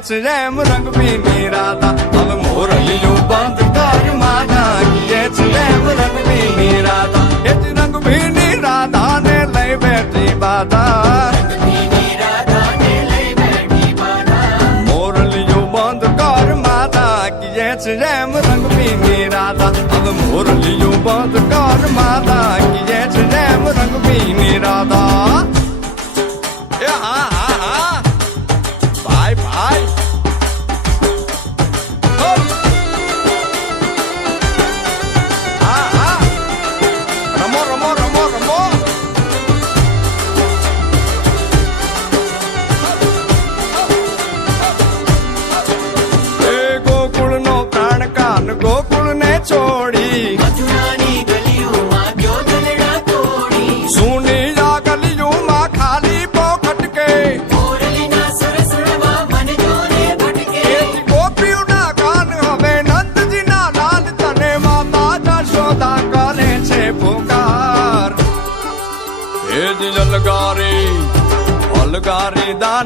છે એમ રંગ ભીની રાધા હવે મોરલીયું બંધ કર માના કીએ છે એમ રંગ ભીની રાધા એ જ રંગ ભીની રાધા ને લઈ બેઠી બાધા મોરલીયું બંધ કર માતા કીએ છે એમ રંગ ભીની રાધા હવે મોરલીયું બંધ કર માતા કીએ છે એમ રંગ ભીની રાધા એ હા હા હા ભાઈ ભાઈ હા હા રમો રમો રમો રમો એ ગોકુળ નો પ્રાણ કાન ગોકુળ ને છોડી મથુરાની ગલીઓમાં ગયો દલડા તોડી સુની આ ગલીઓમાં ખાલી પોખટ કે મોરલીના સુર સુરવા મન જોને ભટકે ગોપીઓના કાન હવે નંદજીના લાલ તને માતા જશોદા કરે છે પુકાર એ જ અલગારી દાન